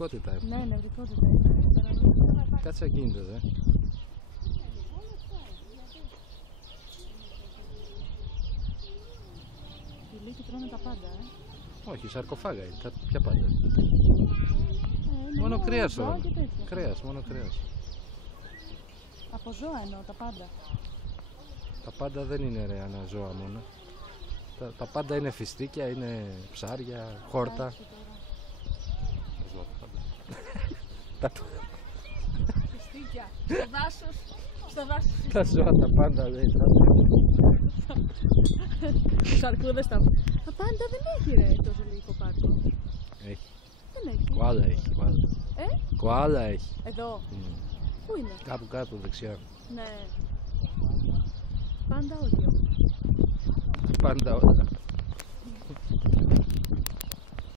νευρικότητα έχουν. Ναι, νευρικότητα είναι. Κάτσε ακίνητος, Οι λύκοι τρώνε τα πάντα, Όχι, σαρκοφάγα είναι. Ποια πάντα. Μόνο κρέας ζώα τρώνε. και τέτοια. Κρέας, μόνο κρέας. Από ζώα εννοώ, τα πάντα. Τα πάντα δεν είναι ρε ζώα μόνο. Τα πάντα είναι φιστίκια, είναι ψάρια, χόρτα. Εντάξει τώρα. Φιστίκια. Στο δάσος. Τα ζώα τα πάντα λέει. Σαρκούδες τα πάντα δεν έχει ρε το ζωολογικό πάρκο. Έχει. Δεν έχει. Κοάλα έχει. Κοάλα έχει. Εδώ. Πού είναι? Κάπου κάτω δεξιά. Ναι. Πάντα όχι όμως. Πάντα όλα.